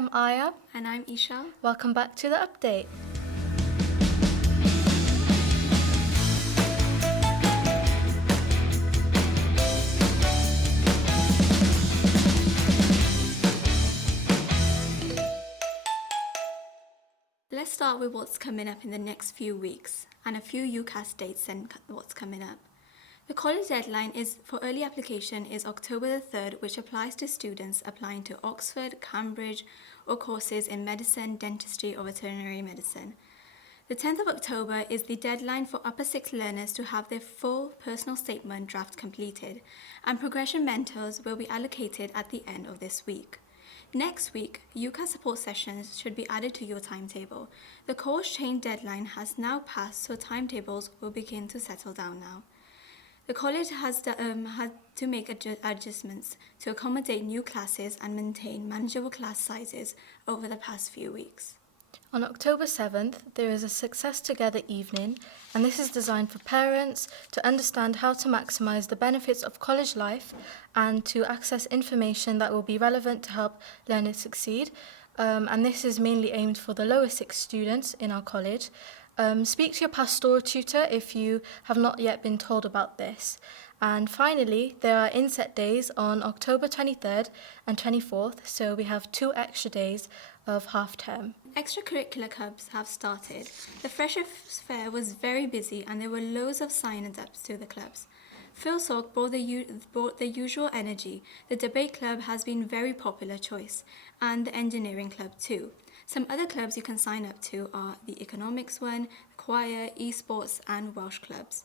I'm Aya. And I'm Isha. Welcome back to the update. Let's start with what's coming up in the next few weeks and a few UCAS dates and what's coming up. The college deadline for early application is October the 3rd, which applies to students applying to Oxford, Cambridge, or courses in medicine, dentistry, or veterinary medicine. The 10th of October is the deadline for Upper 6 learners to have their full personal statement draft completed, and progression mentors will be allocated at the end of this week. Next week, UCAS support sessions should be added to your timetable. The course change deadline has now passed, so timetables will begin to settle down now. The college has had to make adjustments to accommodate new classes and maintain manageable class sizes over the past few weeks. On October 7th, there is a Success Together evening, and this is designed for parents to understand how to maximise the benefits of college life and to access information that will be relevant to help learners succeed. And this is mainly aimed for the lower 6 students in our college. Speak to your pastoral tutor if you have not yet been told about this. And finally, there are inset days on October 23rd and 24th, so we have 2 extra days of half term. Extracurricular clubs have started. The Freshers' Fair was very busy and there were loads of sign-ups to the clubs. Philsorg brought the usual energy. The debate club has been a very popular choice, and the engineering club too. Some other clubs you can sign up to are the economics one, choir, esports, and Welsh clubs.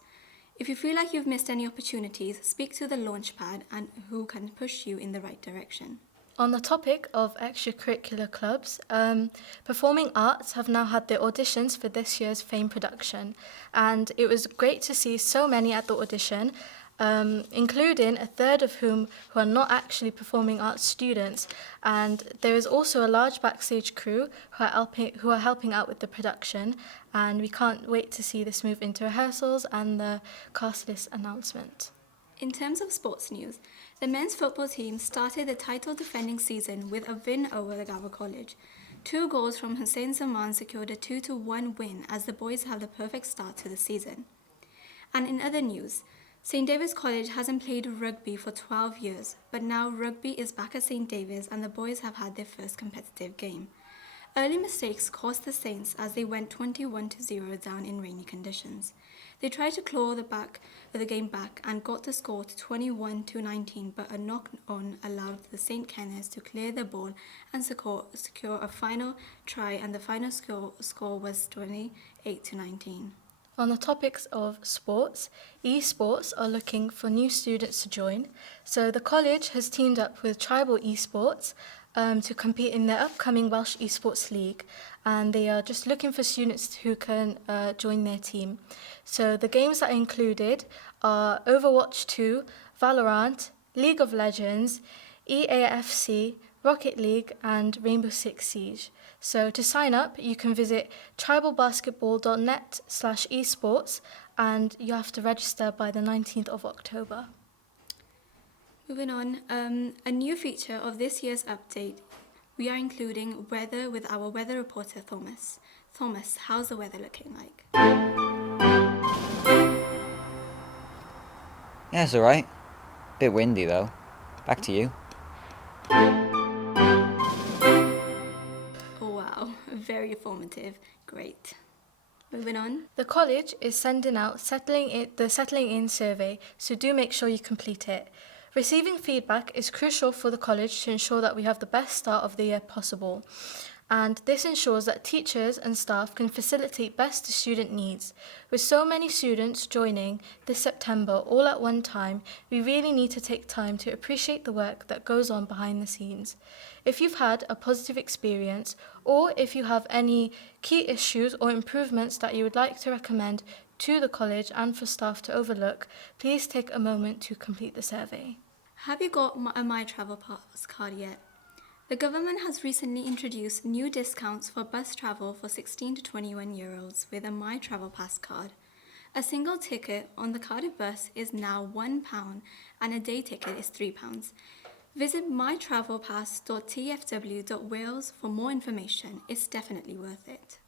If you feel like you've missed any opportunities, speak to the Launchpad and who can push you in the right direction. On the topic of extracurricular clubs, Performing Arts have now had their auditions for this year's Fame production, and it was great to see so many at the audition, including a third of who are not actually performing arts students, and there is also a large backstage crew who are helping out with the production, and we can't wait to see this move into rehearsals and the cast list announcement. In terms of sports news, the men's football team started the title-defending season with a win over the Gower College. 2 goals from Hussein Zaman secured a 2-1 win as the boys have the perfect start to the season. And in other news, St. David's College hasn't played rugby for 12 years, but now rugby is back at St. David's and the boys have had their first competitive game. Early mistakes cost the Saints as they went 21-0 down in rainy conditions. They tried to claw the game back and got the score to 21-19, but a knock-on allowed the St. Kenneths to clear the ball and secure a final try, and the final score was 28-19. On the topics of sports, esports are looking for new students to join. So the college has teamed up with Tribal Esports to compete in their upcoming Welsh Esports League, and they are just looking for students who can join their team. So the games that are included are Overwatch 2, Valorant, League of Legends, EAFC, Rocket League, and Rainbow Six Siege. So to sign up, you can visit tribalbasketball.net/esports, and you have to register by the 19th of October. Moving on, a new feature of this year's update, we are including weather with our weather reporter Thomas. Thomas, how's the weather looking like? Yeah, it's alright. Bit windy though. Back to you. Oh wow, very informative. Great. Moving on. The college is sending out the Settling In survey, so do make sure you complete it. Receiving feedback is crucial for the college to ensure that we have the best start of the year possible. And this ensures that teachers and staff can facilitate best to student needs. With so many students joining this September all at one time, we really need to take time to appreciate the work that goes on behind the scenes. If you've had a positive experience, or if you have any key issues or improvements that you would like to recommend to the college and for staff to overlook, please take a moment to complete the survey. Have you got a My Travel Pass card yet? The government has recently introduced new discounts for bus travel for 16 to 21-year-olds with a My Travel Pass card. A single ticket on the Cardiff bus is now £1 and a day ticket is £3. Visit mytravelpass.tfw.wales for more information. It's definitely worth it.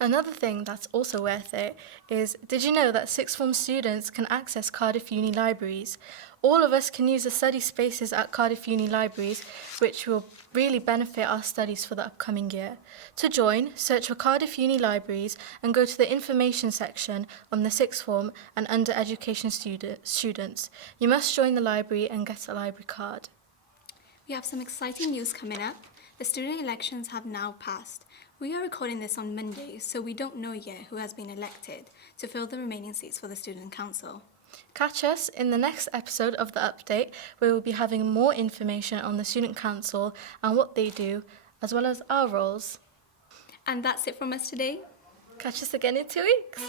Another thing that's also worth it is, did you know that sixth form students can access Cardiff Uni libraries? All of us can use the study spaces at Cardiff Uni libraries, which will really benefit our studies for the upcoming year. To join, search for Cardiff Uni libraries and go to the information section on the sixth form and under education students. You must join the library and get a library card. We have some exciting news coming up. The student elections have now passed. We are recording this on Monday, so we don't know yet who has been elected to fill the remaining seats for the Student Council. Catch us in the next episode of The Update, where we'll be having more information on the Student Council and what they do, as well as our roles. And that's it from us today. Catch us again in 2 weeks.